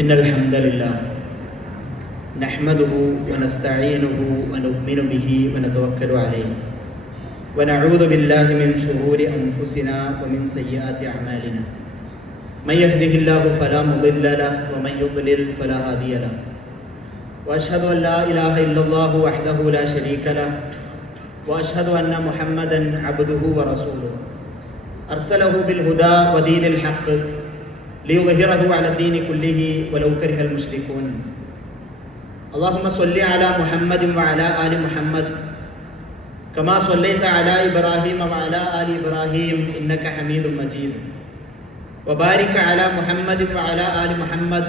إن الحمد لله نحمده ونستعينه ونؤمن به ونتوكل عليه ونعوذ بالله من شرور أنفسنا ومن سيئات أعمالنا من يهده الله فلا مضل له ومن يضلل فلا هادي له وأشهد أن لا إله إلا الله وحده لا شريك له وأشهد أن محمدا عبده ورسوله أرسله بالهدى ودين الحق ليظهره على الدين كله ولو كره المشركون اللهم صل على محمد وعلى آل محمد كما صليت على إبراهيم وعلى آل إبراهيم إنك حميد مجيد وبارك على محمد وعلى آل محمد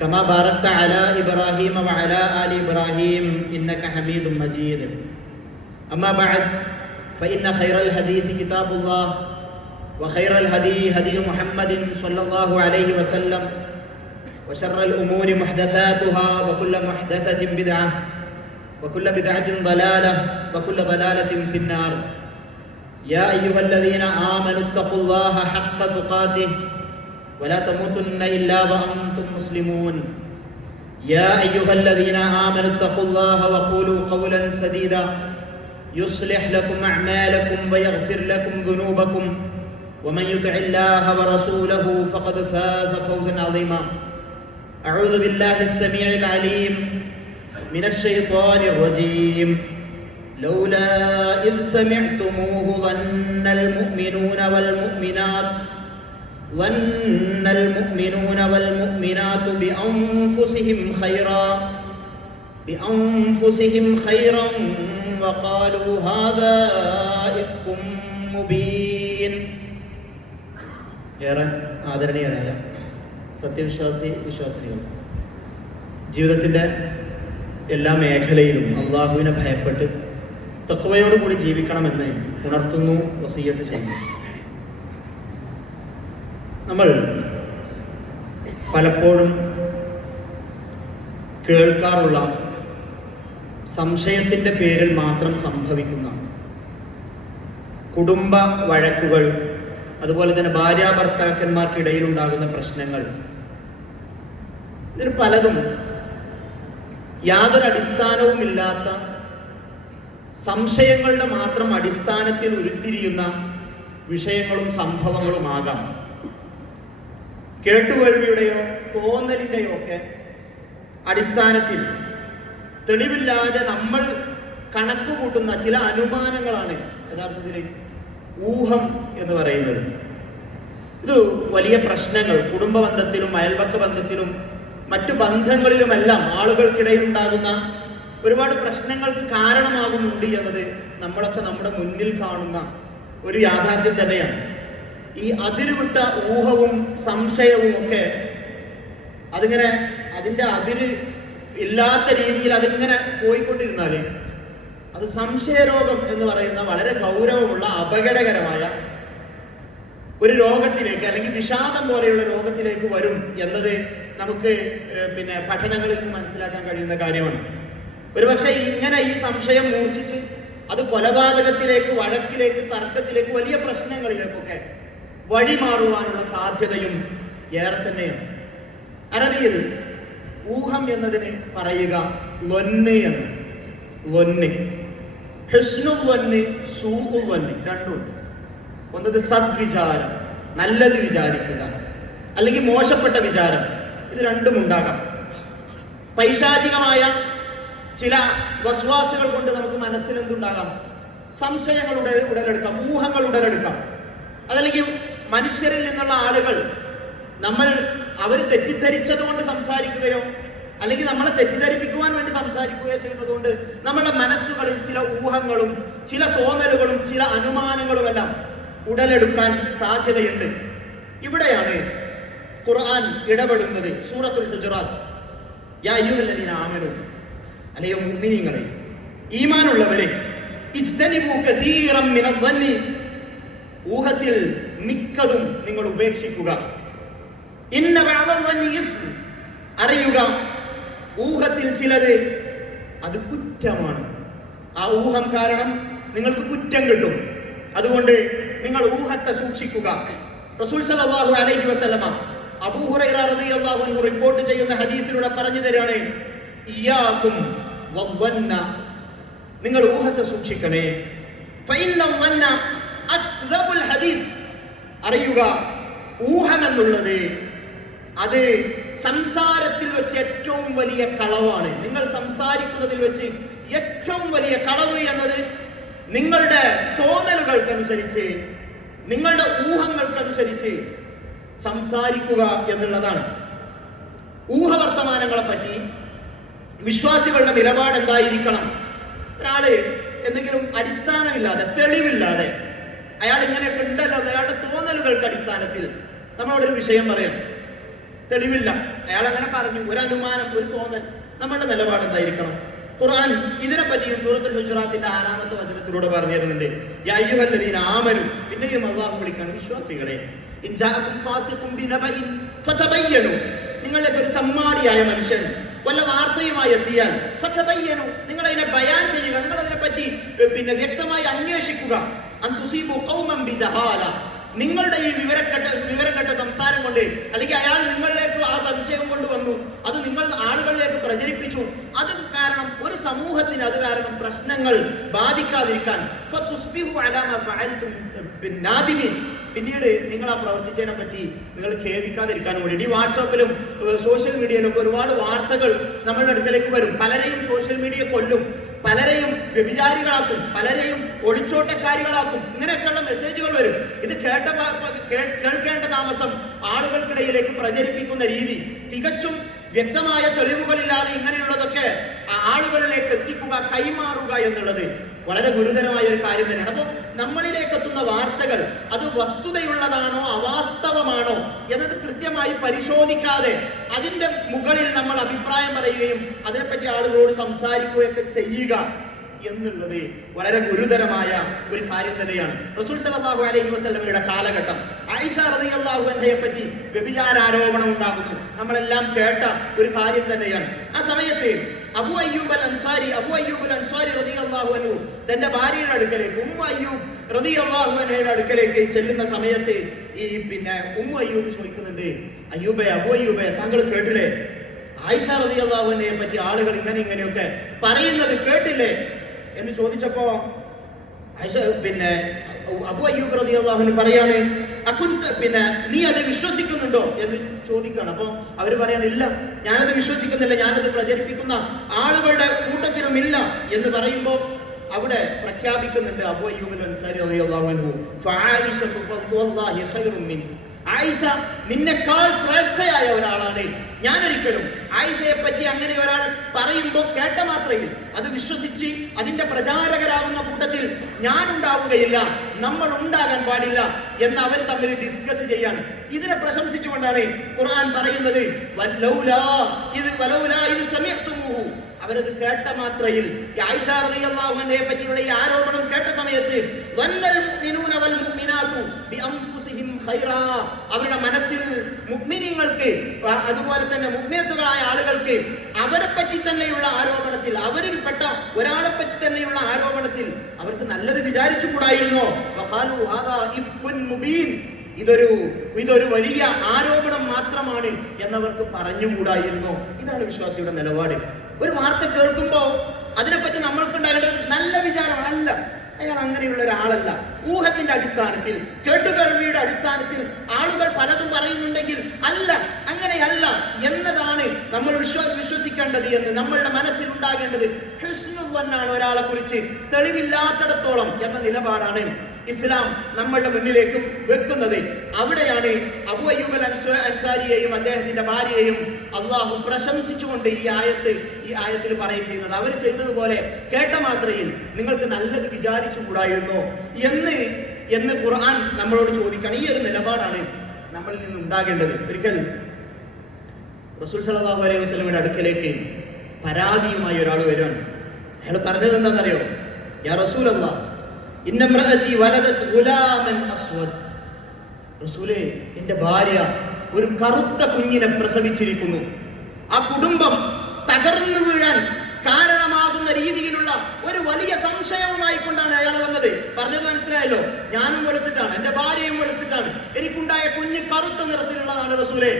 كما باركت على إبراهيم وعلى آل إبراهيم إنك حميد مجيد أما بعد فإن خير الحديث كتاب الله وخير الهدي هدي محمد صلى الله عليه وسلم وشر الأمور محدثاتها وكل محدثة بدعة وكل بدعة ضلالة وكل ضلالة في النار يا أيها الذين آمنوا اتقوا الله حق تقاته ولا تموتن إلا وأنتم مسلمون يا أيها الذين آمنوا اتقوا الله وقولوا قولا سديدا يصلح لكم أعمالكم ويغفر لكم ذنوبكم ومن يطع الله ورسوله فقد فاز فوزا عظيما أعوذ بالله السميع العليم من الشيطان الرجيم لولا إذ سمعتموه ظن المؤمنون والمؤمنات بأنفسهم خيرا وقالوا هذا إفك مبين ഏറെ ആദരണീയരായ വിശ്വാസികൾ ജീവിതത്തിൻ്റെ എല്ലാ മേഖലയിലും അള്ളാഹുവിനെ ഭയപ്പെട്ട് തഖ്വയോടുകൂടി ജീവിക്കണമെന്ന് ഉണർത്തുന്നു, വസിയ്യത്ത് ചെയ്യുന്നു. നമ്മൾ പലപ്പോഴും കേൾക്കാറുള്ള സംശയത്തിൻ്റെ പേരിൽ മാത്രം സംഭവിക്കുന്ന കുടുംബ വഴക്കുകൾ, അതുപോലെ തന്നെ ഭാര്യാഭർത്താക്കന്മാർക്കിടയിലുണ്ടാകുന്ന പ്രശ്നങ്ങൾ, ഇതിന് പലതും യാതൊരു അടിസ്ഥാനവുമില്ലാത്ത സംശയങ്ങളുടെ മാത്രം അടിസ്ഥാനത്തിൽ ഉരുത്തിരിയുന്ന വിഷയങ്ങളും സംഭവങ്ങളുമാകാം. കേട്ടുകേൾവിയുടെയോ തോന്നലിൻ്റെയോ ഒക്കെ അടിസ്ഥാനത്തിൽ തെളിവില്ലാതെ നമ്മൾ കണക്ക് കൂട്ടുന്ന ചില അനുമാനങ്ങളാണ് യഥാർത്ഥത്തിൽ ഊഹം എന്ന് പറയുന്നത്. ഇത് വലിയ പ്രശ്നങ്ങൾ കുടുംബ ബന്ധത്തിലും അയൽപക്ക ബന്ധത്തിലും മറ്റു ബന്ധങ്ങളിലുമെല്ലാം ആളുകൾക്കിടയിൽ ഉണ്ടാകുന്ന ഒരുപാട് പ്രശ്നങ്ങൾക്ക് കാരണമാകുന്നുണ്ട് എന്നത് നമ്മളൊക്കെ നമ്മുടെ മുന്നിൽ കാണുന്ന ഒരു യാഥാർത്ഥ്യം തന്നെയാണ്. ഈ അതിരുവിട്ട ഊഹവും സംശയവും ഒക്കെ അതിന്റെ അതിര് ഇല്ലാത്ത രീതിയിൽ അതിങ്ങനെ പോയിക്കൊണ്ടിരുന്നാല് അത് സംശയരോഗം എന്ന് പറയുന്ന വളരെ ഗൗരവമുള്ള അപകടകരമായ ഒരു രോഗത്തിലേക്ക്, അല്ലെങ്കിൽ വിഷാദം പോലെയുള്ള രോഗത്തിലേക്ക് വരും എന്നത് നമുക്ക് പഠനങ്ങളിൽ നിന്ന് മനസ്സിലാക്കാൻ കഴിയുന്ന കാര്യമാണ്. ഒരുപക്ഷെ ഇങ്ങനെ ഈ സംശയം മൂർച്ഛിച്ച് അത് കൊലപാതകത്തിലേക്ക്, വഴക്കിലേക്ക്, തർക്കത്തിലേക്ക്, വലിയ പ്രശ്നങ്ങളിലേക്കൊക്കെ വഴിമാറുവാനുള്ള സാധ്യതയും ഏറെ തന്നെയാണ്. അറബിയിൽ ഊഹം എന്നതിന് പറയുക ലൊന്ന് എന്ന്. ലൊന്ന്, ഹുസ്നുൽ വന്ന്, സൂഉൽ വന്ന് രണ്ടുണ്ട്. ഒന്നത് സദ്വിചാരം, നല്ലത് വിചാരിക്കുക, അല്ലെങ്കിൽ മോശപ്പെട്ട വിചാരം. ഇത് രണ്ടും ഉണ്ടാകാം. പൈശാചികമായ ചില വസ്വാസുകൾ കൊണ്ട് നമുക്ക് മനസ്സിൽ എന്തുണ്ടാകാം? സംശയങ്ങൾ ഉടലെടുക്കാം, ഊഹങ്ങൾ ഉടലെടുക്കാം. അതല്ലെങ്കിൽ മനുഷ്യരിൽ നിന്നുള്ള ആളുകൾ അവർ തെറ്റിദ്ധരിച്ചത് കൊണ്ട് സംസാരിക്കുകയോ അല്ലെങ്കിൽ നമ്മളെ തെറ്റിദ്ധരിപ്പിക്കുവാൻ വേണ്ടി സംസാരിക്കുകയോ ചെയ്യുന്നതുകൊണ്ട് നമ്മുടെ മനസ്സുകളിൽ ചില ഊഹങ്ങളും ചില തോന്നലുകളും ചില അനുമാനങ്ങളുമെല്ലാം ഉടലെടുക്കാൻ സാധ്യതയുണ്ട്. ഇവിടെയാണ് ഖുർആൻ ഇടപെടുന്നത്. സൂറത്തുൽ ഹുജറാത്ത്, യാ അയ്യുഹല്ലദീന ആമനൂ, അല്ലയോ മുഅ്മിനീങ്ങളെ, ഈമാനുള്ളവരെ, ഇജ്തനിബൂ കസീറൻ മിനദ്ദന്നി, ഊഹത്തിൽ മിക്കതും നിങ്ങൾ ഉപേക്ഷിക്കുക. ഇന്ന ബഅദദ്ദന്നി ഇസ്ം, അറിയുക ഊഹത്തിൽ ചിലത് അത് കുറ്റമാണ്. ആ ഊഹം കാരണം നിങ്ങൾക്ക് കുറ്റം കിട്ടും. അതുകൊണ്ട് നിങ്ങൾ ഊഹത്തെ സൂക്ഷിക്കുക. റസൂൽ സല്ലല്ലാഹു അലൈഹി വസല്ലമ അബൂ ഹുറൈറ റളിയല്ലാഹു അൻഹു റിപ്പോർട്ട് റിപ്പോർട്ട് ചെയ്യുന്ന ഹദീസിലൂടെ പറഞ്ഞു തരാണ്, ഇയ്യാകും വവന്ന, നിങ്ങൾ ഊഹത്തെ സൂക്ഷിക്കണേ. ഫഇന്ന വന്ന അക്ദബുൽ ഹദീസ്, അറിയുക ഊഹം എന്നുള്ളത് അത് സംസാരത്തിൽ വെച്ച് ഏറ്റവും വലിയ കളവാണ്. നിങ്ങൾ സംസാരിക്കുന്നതിൽ വെച്ച് ഏറ്റവും വലിയ കളവ് എന്നത് നിങ്ങളുടെ തോന്നലുകൾക്കനുസരിച്ച്, നിങ്ങളുടെ ഊഹങ്ങൾക്കനുസരിച്ച് സംസാരിക്കുക എന്നുള്ളതാണ്. ഊഹവർത്തമാനങ്ങളെ പറ്റി വിശ്വാസികളുടെ നിലപാട് എന്തായിരിക്കണം? ഒരാള് എന്തെങ്കിലും അടിസ്ഥാനമില്ലാതെ, തെളിവില്ലാതെ, അയാൾ ഇങ്ങനെയൊക്കെ ഉണ്ടല്ലോ, അയാളുടെ തോന്നലുകൾക്ക് അടിസ്ഥാനത്തിൽ നമ്മളോട് ഒരു വിഷയം പറയാം, തെളിവില്ല, അയാൾ അങ്ങനെ പറഞ്ഞു, ഒരു അനുമാനം, ഒരു തോന്നൽ, നമ്മളുടെ നിലപാട് എന്തായിരിക്കണം? ഖുർആൻ ഇതിനെ പറ്റിയും സൂറത്തുൽ ഹുജറാത്തിന്റെ 6-ാമത്തെ വചനത്തിലൂടെ പറഞ്ഞു തരുന്നുണ്ട്. യാ അയ്യുഹല്ലദീന ആമനു, പിന്നെയും അല്ലാഹു വിളിക്കാണ് വിശ്വാസികളെ, ഇൻ ജാഅകും ഫാസിഖും ബിനബഇൻ ഫതബയ്യനു, നിങ്ങളിലേക്ക് ഒരു തമ്മാടിയായ മനുഷ്യൻ വല്ല വാർത്തയുമായി എത്തിയാൽ ഫതബയ്യനു, നിങ്ങൾ അതിനെ ബയാൻ ചെയ്യുക, നിങ്ങൾ അതിനെപ്പറ്റി വ്യക്തമായി അന്വേഷിക്കുക. അൻ തുസീബു ഖൗമൻ ബിജഹാല, നിങ്ങളുടെ ഈ വിവരക്കെട്ട സംസാരം കൊണ്ട്, അല്ലെങ്കിൽ അയാൾ നിങ്ങളിലേക്ക് ആ സംശയം കൊണ്ടുവന്നു, അത് നിങ്ങൾ ആളുകളിലേക്ക് പ്രചരിപ്പിച്ചു, അത് കാരണം ഒരു സമൂഹത്തിന് അത് കാരണം പ്രശ്നങ്ങൾ ബാധിക്കാതിരിക്കാൻ പിന്നീട് നിങ്ങൾ ആ പ്രവർത്തിച്ചതിനെ പറ്റി നിങ്ങൾ ഖേദിക്കാതിരിക്കാനും വേണ്ടി വാട്സാപ്പിലും സോഷ്യൽ മീഡിയയിലൊക്കെ ഒരുപാട് വാർത്തകൾ നമ്മളുടെ അടുക്കലേക്ക് വരും. പലരെയും സോഷ്യൽ മീഡിയ കൊല്ലും, പലരെയും വ്യഭിചാരികളാക്കും, പലരെയും ഒളിച്ചോട്ടക്കാരികളാക്കും, ഇങ്ങനെയൊക്കെയുള്ള മെസ്സേജുകൾ വരും. ഇത് കേൾക്കേണ്ട താമസം ആളുകൾക്കിടയിലേക്ക് പ്രചരിപ്പിക്കുന്ന രീതി, തികച്ചും വ്യക്തമായ തെളിവുകളില്ലാതെ ഇങ്ങനെയുള്ളതൊക്കെ ആളുകളിലേക്ക് എത്തിക്കുക, കൈമാറുക എന്നുള്ളത് വളരെ ഗുരുതരമായ ഒരു കാര്യം തന്നെയാണ്. അപ്പോൾ നമ്മളിലേക്ക് എത്തുന്ന വാർത്തകൾ അത് വസ്തുതയുള്ളതാണോ അവാസ്തവമാണോ എന്നത് കൃത്യമായി പരിശോധിക്കാതെ അതിന്റെ മുകളിൽ നമ്മൾ അഭിപ്രായം പറയുകയും അതിനെപ്പറ്റി ആളുകളോട് സംസാരിക്കുകയൊക്കെ ചെയ്യുക എന്നുള്ളത് വളരെ ഗുരുതരമായ ഒരു കാര്യം തന്നെയാണ്. റസൂൽ സല്ലല്ലാഹു അലൈഹി വസല്ലമയുടെ കാലഘട്ടം, ആയിഷ റളിയല്ലാഹു അൻഹയെ പറ്റി വ്യഭിചാര ആരോപണം ഉണ്ടാകുന്നു, നമ്മളെല്ലാം കേട്ട ഒരു കാര്യം തന്നെയാണ്. ആ സമയത്ത് അബൂ അയ്യൂബ് അൽ അൻസാരി റളിയല്ലാഹു അൻഹു തന്റെ ഭാര്യയുടെ അടുക്കലേക്ക്, ഉമ്മു അയ്യൂബ് റളിയല്ലാഹു അൻഹയുടെ അടുക്കലേക്ക് ചെല്ലുന്ന സമയത്ത് ഈ ഉമ്മു അയ്യൂബ് ചോദിക്കുന്നുണ്ട്, അബൂ അയ്യൂബെ, താങ്കൾ കേട്ടില്ലേ ആയിഷ റളിയല്ലാഹു അൻഹയെ പറ്റി ആളുകൾ ഇങ്ങനെയൊക്കെ പറയുന്നത് കേട്ടില്ലേ എന്ന് ചോദിച്ചപ്പോ അബൂ അയ്യൂബ് റളിയല്ലാഹു അൻഹു പറയാണ്, നീ അത് വിശ്വസിക്കുന്നുണ്ടോ എന്ന് ചോദിക്കുകയാണ്. അപ്പൊ അവര് പറയാണ്, ഇല്ല, ഞാനത് വിശ്വസിക്കുന്നില്ല, ഞാനത് പ്രചരിപ്പിക്കുന്ന ആളുകളുടെ കൂട്ടത്തിലുമില്ല എന്ന് പറയുമ്പോ അവിടെ പ്രഖ്യാപിക്കുന്നുണ്ട് അബൂ അയ്യൂബ് അൽ അൻസാരി റളിയല്ലാഹു അൻഹു, ഫആയിഷതു ഫദ്ലുല്ലാഹി ഖൈറും മിൻ, ആയിഷ നിന്നെക്കാൾ ശ്രേഷ്ഠയായ ഒരാളാണ്. ഞാനൊരിക്കലും ആയിഷയെ പറ്റി അങ്ങനെ ഒരാൾ പറയുമ്പോൾ കേട്ട മാത്രയിൽ അത് വിശ്വസിച്ച് അതിന്റെ പ്രചാരകരാകുന്ന കൂട്ടത്തിൽ ഞാൻ ഉണ്ടാവുകയില്ല, നമ്മൾ ഉണ്ടാകാൻ പാടില്ല എന്ന് അവർ തമ്മിൽ ഡിസ്കസ് ചെയ്യാണ്. ഇതിനെ പ്രശംസിച്ചുകൊണ്ടാണ് ഖുർആൻ പറയുന്നത്, അവരത് കേട്ട മാത്രയിൽ, ആയിഷ റളിയല്ലാഹു അൻഹയെ പറ്റിയുള്ള ഈ ആരോപണം കേട്ട സമയത്ത് അവരുടെ മനസ്സിൽ മുഅ്മിനീങ്ങൾക്ക്, അതുപോലെ തന്നെ മുഅ്മിനത്തുകളായ ആളുകൾക്ക് അവരെ പറ്റി തന്നെയുള്ള ആരോപണത്തിൽ, അവരിൽ പെട്ട ഒരാളെ പറ്റി തന്നെയുള്ള ആരോപണത്തിൽ അവർക്ക് നല്ലത് വിചാരിച്ചുകൂടായിരുന്നോ? ഇതൊരു വലിയ ആരോപണം മാത്രമാണ് എന്നവർക്ക് പറഞ്ഞുകൂടായിരുന്നോ? ഇതാണ് വിശ്വാസിയുടെ നിലപാട്. ഒരു വാർത്ത കേൾക്കുമ്പോ അതിനെപ്പറ്റി നമ്മൾക്കുണ്ടാകേണ്ടത് നല്ല വിചാരം അല്ല, അയാൾ അങ്ങനെയുള്ള ഒരാളല്ല. ഊഹത്തിന്റെ അടിസ്ഥാനത്തിൽ, കേട്ടുകേൾവിയുടെ അടിസ്ഥാനത്തിൽ ആളുകൾ പലതും പറയുന്നുണ്ടെങ്കിൽ അല്ല, അങ്ങനെയല്ല എന്നതാണ് നമ്മൾ വിശ്വസിക്കേണ്ടത് എന്ന് നമ്മളുടെ മനസ്സിൽ ഉണ്ടാകേണ്ടത്. ഹുസ്നുവന്നാണ് ഒരാളെ കുറിച്ച് തെളിവില്ലാത്തിടത്തോളം എന്ന നിലപാടാണ് ഇസ്ലാം നമ്മളുടെ മുന്നിലേക്ക് വെക്കുന്നത്. അവിടെയാണ് അബൂ അയ്യൂബ് അൽ അൻസാരിയെയും അദ്ദേഹത്തിന്റെ ഭാര്യയെയും അള്ളാഹു പ്രശംസിച്ചുകൊണ്ട് ഈ ആയത്തിൽ പറയുകയും ചെയ്യുന്നത്. അവർ ചെയ്തതുപോലെ കേട്ട മാത്രയിൽ നിങ്ങൾക്ക് നല്ലത് വിചാരിച്ചുകൂടായിരുന്നോ എന്ന് ഖുർആൻ നമ്മളോട് ചോദിക്കണം. ഈ ഒരു നിലപാടാണ് നമ്മളിൽ നിന്ന് ഉണ്ടാകേണ്ടത്. ഒരിക്കൽ റസൂൽ സല്ലല്ലാഹു അലൈഹി വസല്ലമയുടെ അടുക്കലേക്ക് പരാതിയുമായി ഒരാൾ വരികയാണ്. അയാൾ പറഞ്ഞത് എന്താണെന്നറിയോ? യാ റസൂലല്ലാഹ്, ഇന്നംറഅതി വലദത് ഗുലാമൻ അസ്വദ്, റസൂലേ, എന്റെ ഭാര്യ ഒരു കറുത്ത കുഞ്ഞിനെ പ്രസവിച്ചിരിക്കുന്നു. ആ കുടുംബം തകർന്നു വീഴാൻ കാരണമാകുന്ന രീതിയിലുള്ള ഒരു വലിയ സംശയവുമായി കൊണ്ടാണ് അയാൾ വന്നത്. പറഞ്ഞത് മനസ്സിലായല്ലോ, ഞാനും വെളുത്തിട്ടാണ്, എന്റെ ഭാര്യയും വെളുത്തിട്ടാണ്, എനിക്കുണ്ടായ കുഞ്ഞ് കറുത്ത നിറത്തിലുള്ളതാണ് റസൂലേ.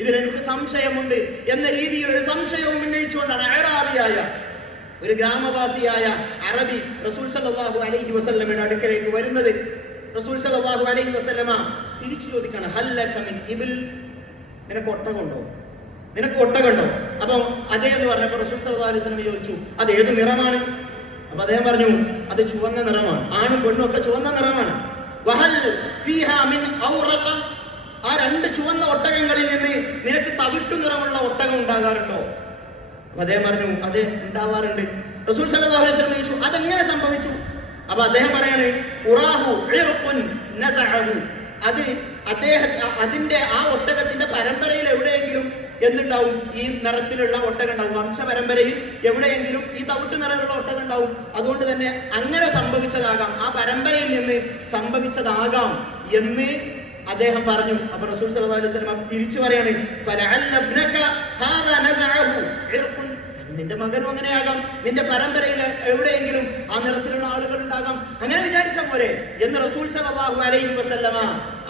ഇതിലെനിക്ക് സംശയമുണ്ട് എന്ന രീതിയിൽ ഒരു സംശയവും ഉന്നയിച്ചുകൊണ്ടാണ് അഅറാബിയായ ഒരു ഗ്രാമവാസിയായ അറബി റസൂൽ സല്ലല്ലാഹു അലൈഹി വസല്ലമയുടെ അടുക്കലേക്ക് വരുന്നത്. റസൂൽ സല്ലല്ലാഹു അലൈഹി വസല്ലമ തിരിച്ചു ചോദിക്കാണ്, ഹല്ലക മിൻ ഇബിൽ, നിനക്ക് ഒട്ടകമുണ്ടോ? നിനക്ക് ഒട്ടകമുണ്ടോ? അപ്പൊ അതേ എന്ന് പറഞ്ഞപ്പോൾ റസൂൽ സല്ലല്ലാഹു അലൈഹി വസല്ലമ ചോദിച്ചു, അത് ഏത് നിറമാണ്? അപ്പൊ അദ്ദേഹം പറഞ്ഞു, അത് ചുവന്ന നിറമാണ്. ആണും പെണ്ണും ഒക്കെ ചുവന്ന നിറമാണ്. വഹൽ ഫീഹാ മിൻ ഔറഖ, ആ രണ്ട് ചുവന്ന ഒട്ടകങ്ങളിൽ നിന്ന് നിനക്ക് തവിട്ടു നിറമുള്ള ഒട്ടകം ഉണ്ടാകാറുണ്ടോ? അപ്പൊ അദ്ദേഹം പറഞ്ഞു, അതെ ഉണ്ടാവാറുണ്ട്. റസൂൽ സല്ലല്ലാഹു അലൈഹി വസല്ലം ചോദിച്ചു, അതെങ്ങനെ സംഭവിച്ചു? അപ്പൊ അദ്ദേഹം പറയാണ്, ഉറാഹു ഇർഖുൻ നസഅഹു, അത് അതിന്റെ ആ ഒട്ടകത്തിന്റെ പരമ്പരയിൽ എവിടെയെങ്കിലും എന്തുണ്ടാവും? ഈ നിറത്തിലുള്ള ഒട്ടകം ഉണ്ടാവും. വംശ പരമ്പരയിൽ എവിടെയെങ്കിലും ഈ തവിട്ട് നിറമുള്ള ഒട്ടകം ഉണ്ടാവും. അതുകൊണ്ട് തന്നെ അങ്ങനെ സംഭവിച്ചതാകാം, ആ പരമ്പരയിൽ നിന്ന് സംഭവിച്ചതാകാം എന്ന് അദ്ദേഹം പറഞ്ഞു. അപ്പൊ റസൂൽ സല്ലല്ലാഹു അലൈഹി വസല്ലം തിരിച്ചു പറയാണ്, ഫലഅല്ല ഇബ്നക ഹാദാ നസഅഹു ഇർഖുൻ, നിന്റെ മകനും അങ്ങനെയാകാം, നിന്റെ പരമ്പരയിൽ എവിടെയെങ്കിലും ആ നിറത്തിലുള്ള ആളുകൾ ഉണ്ടാകാം, അങ്ങനെ വിചാരിച്ച പോരെ എന്ന് റസൂൽ സല്ലല്ലാഹു അലൈഹി വസല്ലമ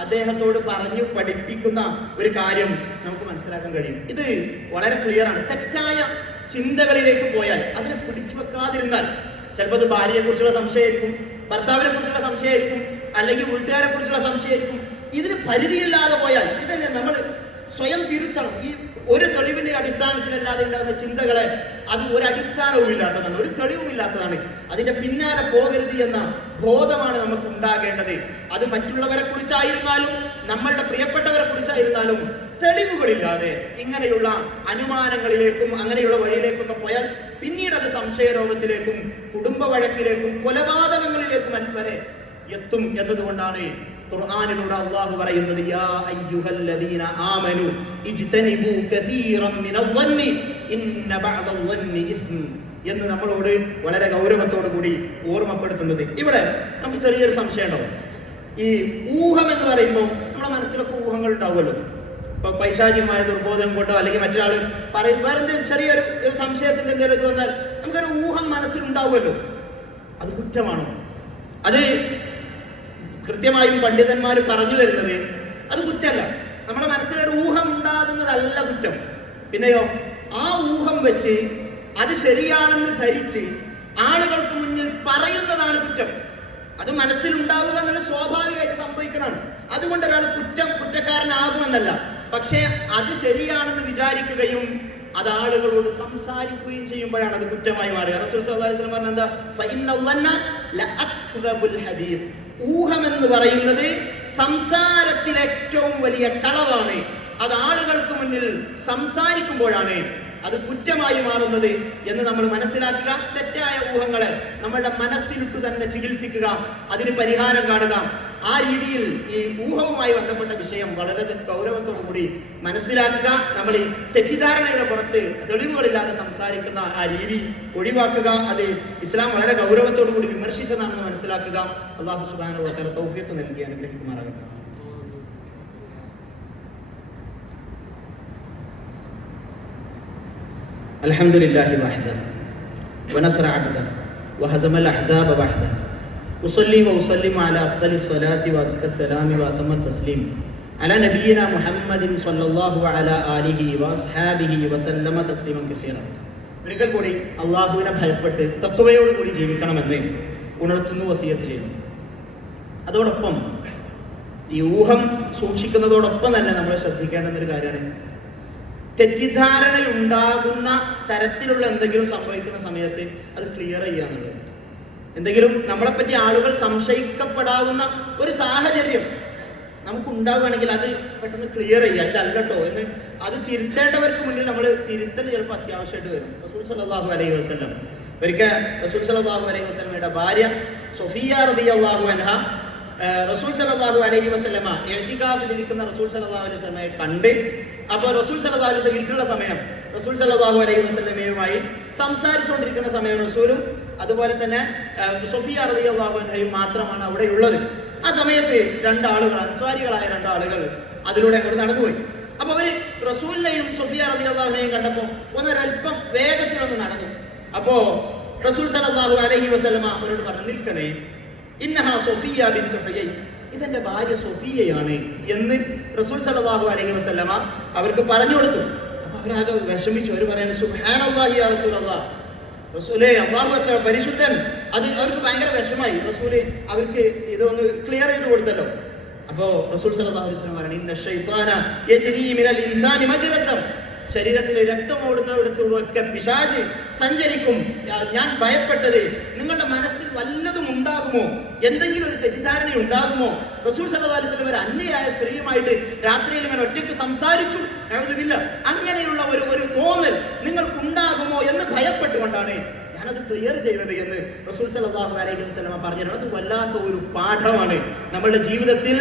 അദ്ദേഹത്തോട് പറഞ്ഞു പഠിപ്പിക്കുന്ന ഒരു കാര്യം നമുക്ക് മനസ്സിലാക്കാൻ കഴിയും. ഇത് വളരെ ക്ലിയർ ആണ്. തെറ്റായ ചിന്തകളിലേക്ക് പോയാൽ, അതിനെ പിടിച്ചു വെക്കാതിരുന്നാൽ, ചിലപ്പോൾ അത് ഭാര്യയെ കുറിച്ചുള്ള സംശയമായിരിക്കും, ഭർത്താവിനെ കുറിച്ചുള്ള സംശയമായിരിക്കും, അല്ലെങ്കിൽ വീട്ടുകാരെ കുറിച്ചുള്ള സംശയമായിരിക്കും. ഇതിന് പരിധിയില്ലാതെ പോയാൽ ഇതന്നെ നമ്മൾ സ്വയം തിരുത്തണം. ഈ ഒരു തെളിവിന്റെ അടിസ്ഥാനത്തിലല്ലാതെ ഉണ്ടാകുന്ന ചിന്തകളെ, അത് ഒരു അടിസ്ഥാനവും ഇല്ലാത്തതാണ്, ഒരു തെളിവും ഇല്ലാത്തതാണ്. അതിന്റെ പിന്നാലെ പോകരുത് എന്ന ബോധമാണ് നമുക്ക് ഉണ്ടാകേണ്ടത്. അത് മറ്റുള്ളവരെ കുറിച്ചായിരുന്നാലും നമ്മളുടെ പ്രിയപ്പെട്ടവരെ കുറിച്ചായിരുന്നാലും തെളിവുകളില്ലാതെ ഇങ്ങനെയുള്ള അനുമാനങ്ങളിലേക്കും അങ്ങനെയുള്ള വഴിയിലേക്കൊക്കെ പോയാൽ പിന്നീട് അത് സംശയരോഗത്തിലേക്കും കുടുംബ വഴക്കിലേക്കും കൊലപാതകങ്ങളിലേക്കും വരെ എത്തും എന്നതുകൊണ്ടാണ് ഖുർആനിലൂടെ അല്ലാഹു പറയുന്നത്, യാ അയ്യുഹല്ലദീന ആമനു ഇജ്തനിബു കസീറൻ മിനൽ-ളന്നി ഇന്ന ബഅദൽ-ളന്നി ഇസ്ം എന്ന് നമ്മളോട് വളരെ ഗൗരവത്തോടു കൂടി ഓർമ്മപ്പെടുത്തുന്നത്. ഇവിടെ നമുക്ക് ചെറിയൊരു സംശയം ഉണ്ടാവും. ഈ ഊഹം എന്ന് പറയുമ്പോൾ നമ്മുടെ മനസ്സിലൊക്കെ ഊഹങ്ങൾ ഉണ്ടാവുമല്ലോ. ഇപ്പൊ പൈശാചികമായ ദുർബോധനം കൊണ്ടോ അല്ലെങ്കിൽ മറ്റൊരാൾ പറയും വേറെ എന്തെങ്കിലും ചെറിയൊരു സംശയത്തിന്റെ എന്തെങ്കിലും ഇത് വന്നാൽ നമുക്കൊരു ഊഹം മനസ്സിലുണ്ടാവുമല്ലോ. അത് കുറ്റമാണോ? അത് കൃത്യമായും പണ്ഡിതന്മാർ പറഞ്ഞു തരുന്നത് അത് കുറ്റമല്ല. നമ്മുടെ മനസ്സിലൊരു ഊഹം ഉണ്ടാകുന്നതല്ല കുറ്റം. പിന്നെയോ ആ ഊഹം വെച്ച് അത് ശരിയാണെന്ന് ധരിച്ച് ആളുകൾക്ക് മുന്നിൽ പറയുന്നതാണ് കുറ്റം. അത് മനസ്സിലുണ്ടാവുക എന്നുള്ളത് സ്വാഭാവികമായിട്ട് സംഭവിക്കണം. അതുകൊണ്ട് ഒരാൾ കുറ്റക്കാരനാകുമെന്നല്ല. പക്ഷേ അത് ശരിയാണെന്ന് വിചാരിക്കുകയും അത് ആളുകളോട് സംസാരിക്കുകയും ചെയ്യുമ്പോഴാണ് അത് കുറ്റമായി മാറുക. റസൂൽ സല്ലല്ലാഹു അലൈഹി വസല്ലം പറഞ്ഞത് ഫഇന്നൽ-ളന്ന ലഅക്ദബുൽ ഹദീസ്, ഊഹം എന്ന് പറയുന്നത് സംസാരത്തിൽ ഏറ്റവും വലിയ കളവാണ്. അത് ആളുകൾക്ക് മുന്നിൽ സംസാരിക്കുമ്പോഴാണ് അത് കുറ്റമായി മാറുന്നത് എന്ന് നമ്മൾ മനസ്സിലാക്കുക. തെറ്റായ ഊഹങ്ങളെ നമ്മളുടെ മനസ്സിലിട്ട് തന്നെ ചികിത്സിക്കുക, അതിന് പരിഹാരം കാണുക. ആ രീതിയിൽ ഈ ഊഹവുമായി ബന്ധപ്പെട്ട വിഷയം വളരെ ഗൗരവത്തോടു കൂടി മനസ്സിലാക്കുക. നമ്മൾ ഈ തെറ്റിദ്ധാരണയുടെ പുറത്ത് തെളിവുകളില്ലാതെ സംസാരിക്കുന്ന ആ രീതി ഒഴിവാക്കുക. അത് ഇസ്ലാം വളരെ ഗൗരവത്തോടു കൂടി വിമർശിച്ചതാണെന്ന് മനസ്സിലാക്കുക. അല്ലാഹു സുബ്ഹാനഹു വ തആല തൗഫീഖ് നൽകി അനുഗ്രഹിക്കുമാറാകട്ടെ. അൽഹംദുലില്ലാഹി വഹ്ദഹു വനസ്റ അബ്ദഹു വഹസമൽ അഹ്സാബ വഹ്ദഹു ഉസല്ലി വഉസല്ലിമു അലാ അഫ്ദലി സ്വലാത്തി വഅസ്ക സലാമി വഅതമ തസ്ലീം അലാ നബിയിന മുഹമ്മദിൻ സ്വല്ലല്ലാഹു അലാ ആലിഹി വഅസ്ഹാബിഹി വസല്ലമ തസ്ലീമൻ കസീറ. ഒരിക്കൽ കൂടി അള്ളാഹുവിനെ ഭയപ്പെട്ട് തഖ്വയോടുകൂടി ജീവിക്കണമെന്ന് ഉണർത്തുന്നു, വസിയത്ത് ചെയ്യുന്നു. അതോടൊപ്പം ഈ ഊഹം സൂക്ഷിക്കുന്നതോടൊപ്പം തന്നെ നമ്മൾ ശ്രദ്ധിക്കേണ്ടുന്ന ഒരു കാര്യമാണ്, തെറ്റിദ്ധാരണയുണ്ടാകുന്ന തരത്തിലുള്ള എന്തെങ്കിലും സംഭവിക്കുന്ന സമയത്ത് അത് ക്ലിയർ ചെയ്യാന്നുള്ളത്. എന്തെങ്കിലും നമ്മളെപ്പറ്റി ആളുകൾ സംശയിക്കപ്പെടാവുന്ന ഒരു സാഹചര്യം നമുക്കുണ്ടാവുകയാണെങ്കിൽ അത് പെട്ടെന്ന് ക്ലിയർ ചെയ്യുക, ഇതല്ലട്ടോ എന്ന് അത് തിരുത്തേണ്ടവർക്ക് മുന്നിൽ നമ്മൾ തിരുത്തൽ ചിലപ്പോൾ അത്യാവശ്യമായിട്ട് വരും. റസൂൽ സല്ലല്ലാഹു അലൈഹി വസല്ലം ഒരിക്കൽ റസൂൽ സല്ലല്ലാഹു അലൈഹി വസല്ലമയുടെ ഭാര്യ സൊഫിയ റളിയല്ലാഹു അൻഹ റസൂൽ സല്ലല്ലാഹു അലൈഹി വസല്ലമ ഇഅ്തികാഫിൽ ഇരിക്കുന്ന റസൂൽ സല്ലല്ലാഹു അലൈഹി വസല്ലമയെ കണ്ട്, അപ്പോൾ റസൂൽ സല്ലല്ലാഹു അലൈഹി വസല്ലം ഇരുട്ടുള്ള സമയം റസൂൽ സല്ലല്ലാഹു അലൈഹി വസല്ലമയുമായി സംസാരിച്ചുകൊണ്ടിരിക്കുന്ന സമയം റസൂലും അതുപോലെ തന്നെ സൊഫിയ റളിയല്ലാഹു അൻഹയും മാത്രമാണ് അവിടെ ഉള്ളത്. ആ സമയത്ത് രണ്ടാളുകൾ, അൻസ്വാരികളായ രണ്ടാളുകൾ അതിലൂടെ അങ്ങോട്ട് നടന്നുപോയി. അപ്പൊ അവര് റസൂലിനെയും സൊഫിയ റളിയല്ലാഹു അൻഹയെയും കണ്ടപ്പോ ഒന്നൊരൽപ്പം വേഗത്തിലൊന്ന് നടന്നു. അപ്പോ റസൂൽ സല്ലല്ലാഹു അലൈഹി വസല്ലമ അവരോട് പറഞ്ഞു, നിൽക്കണേ, ഇന്നഹാ സൊഫിയ ബിൻതു ഹുയൈ, ഇതെന്റെ ഭാര്യ സൊഫിയയാണ് എന്ന് റസൂൽ സല്ലല്ലാഹു അലൈഹി വസല്ലമ അവർക്ക് പറഞ്ഞു കൊടുത്തു. അപ്പൊ അവരാകെ വിഷമിച്ചു. അവർ പറയാണ് സുബ്ഹാനല്ലാഹി യാ റസൂലല്ലാഹ്, റസൂലേ അല്ലാഹു എത്ര പരിശുദ്ധൻ. അത് അവർക്ക് ഭയങ്കര വിഷമായി. റസൂല് അവർക്ക് ഇതൊന്ന് ക്ലിയർ ചെയ്ത് കൊടുത്തല്ലോ. അപ്പോ റസൂൽ സല്ലല്ലാഹു അലൈഹി വസല്ലം പറഞ്ഞു, ഇന്ന ശൈത്താന യജ്രി മിനൽ ഇൻസാനി മജ്റതം, ശരീരത്തിൽ രക്തം ഓടുന്നിടത്തൊക്കെ പിശാച് സഞ്ചരിക്കും. ഞാൻ ഭയപ്പെട്ടത് നിങ്ങളുടെ മനസ്സിൽ വല്ലതും ഉണ്ടാകുമോ, എന്തെങ്കിലും ഒരു തെറ്റിദ്ധാരണ ഉണ്ടാകുമോ? റസൂൽ സല്ലല്ലാഹു അലൈഹി വസല്ലം ഒരു അന്യയായ സ്ത്രീയുമായിട്ട് രാത്രിയിൽ ഇങ്ങനെ ഒറ്റയ്ക്ക് സംസാരിച്ചു, അങ്ങനെയുള്ള ഒരു തോന്നൽ നിങ്ങൾക്കുണ്ടാകുമോ എന്ന് ഭയപ്പെട്ടുകൊണ്ടാണ് ഞാനത് ക്ലിയർ ചെയ്തത് എന്ന് റസൂൽ സല്ലല്ലാഹു അലൈഹി വസല്ലം പറഞ്ഞു. അത് വല്ലാത്ത ഒരു പാഠമാണ്. നമ്മുടെ ജീവിതത്തിൽ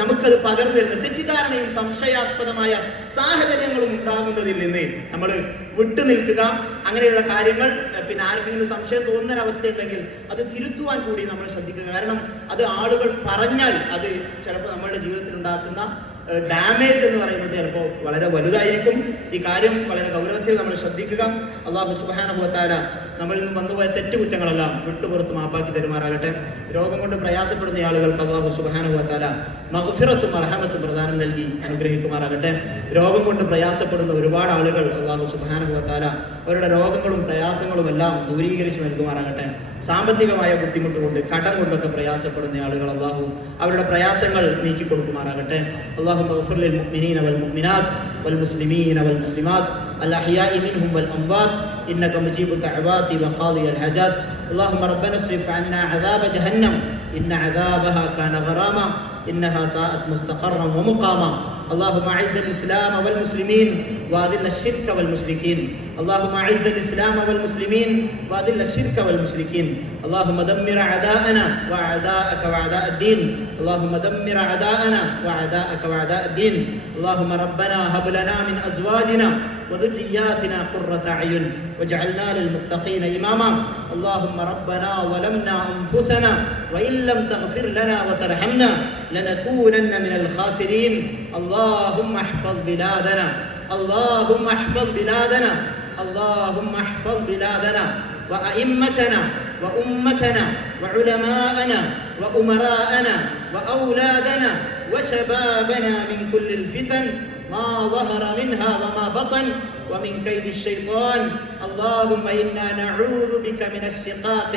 നമുക്കത് പകർന്നിരുന്ന തെറ്റിദ്ധാരണയും സംശയാസ്പദമായ സാഹചര്യങ്ങളും ഉണ്ടാകുന്നതിൽ നിന്ന് നമ്മൾ വിട്ടുനിൽക്കുക. അങ്ങനെയുള്ള കാര്യങ്ങൾ പിന്നെ ആർക്കെങ്കിലും സംശയം തോന്നുന്ന അവസ്ഥ ഉണ്ടെങ്കിൽ അത് തിരുത്തുവാൻ കൂടി നമ്മൾ ശ്രദ്ധിക്കുക. കാരണം അത് ആളുകൾ പറഞ്ഞാൽ അത് ചിലപ്പോൾ നമ്മളുടെ ജീവിതത്തിൽ ഉണ്ടാക്കുന്ന ഡാമേജ് എന്ന് പറയുന്നത് ചിലപ്പോൾ വളരെ വലുതായിരിക്കും. ഈ കാര്യം വളരെ ഗൗരവത്തിൽ നമ്മൾ ശ്രദ്ധിക്കുക. അല്ലാഹു സുബ്ഹാനഹു വ തആല നമ്മളിൽ നിന്ന് വന്നുപോയ തെറ്റുകുറ്റങ്ങളെല്ലാം വിട്ടുപുറത്ത് മാപ്പാക്കി തരുമാറാകട്ടെ. രോഗം കൊണ്ട് പ്രയാസപ്പെടുന്ന ആളുകൾക്ക് അല്ലാഹു സുബ്ഹാനഹു വ തആല മഗ്ഫിറത്തും മർഹമത്തും പ്രദാനം നൽകി അനുഗ്രഹിക്കുമാറാകട്ടെ. രോഗം കൊണ്ട് പ്രയാസപ്പെടുന്ന ഒരുപാട് ആളുകൾ അല്ലാഹു സുബ്ഹാനഹു വ തആല അവരുടെ രോഗങ്ങളും പ്രയാസങ്ങളും എല്ലാം ദൂരീകരിച്ച് നൽകുമാറാകട്ടെ. സാമ്പത്തികമായ ബുദ്ധിമുട്ട് കൊണ്ട് കടം കൊണ്ടൊക്കെ പ്രയാസപ്പെടുന്ന ആളുകൾ അല്ലാഹു അവരുടെ പ്രയാസങ്ങൾ നീക്കി കൊടുക്കുമാറാകട്ടെ. اللهم اغفر للمؤمنين والمؤمنات والمسلمين والمسلمات الأحياء منهم والأموات إنك مجيب الدعوات وقاضي الحاجات. اللهم ربنا اصرف عنا عذاب جهنم إن عذابها كان غراما إنها ساءت مستقرا ومقاما. اللهم أعز الإسلام والمسلمين وأذل الشرك والمشركين. اللهم أعز الإسلام والمسلمين وأذل الشرك والمشركين. اللهم دمر أعداءنا وأعداءك وأعداء الدين. اللهم دمر أعداءنا وأعداءك وأعداء الدين. اللهم ربنا هب لنا من أزواجنا وذرياتنا قرة أعين واجعلنا للمتقين إماما. اللهم ربنا ظلمنا أنفسنا وإن لم تغفر لنا وترحمنا لنكونن من الخاسرين. اللهم احفظ بلادنا، اللهم احفظ بلادنا، اللهم احفظ بلادنا وأئمتنا وأمتنا وعلماءنا وأمراءنا وأولادنا وشبابنا من كل الفتن ما ظهر منها وما بطن ومن كيد الشيطان. اللهم إنا نعوذ بك من الشقاق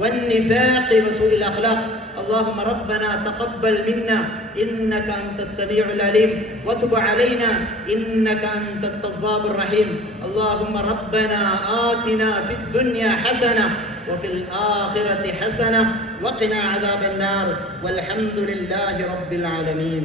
والنفاق وسوء الأخلاق. اللهم ربنا تقبل منا إنك أنت السميع العليم وتب علينا إنك أنت التواب الرحيم. اللهم ربنا آتنا في الدنيا حسنة وفي الآخرة حسنة وقنا عذاب النار والحمد لله رب العالمين.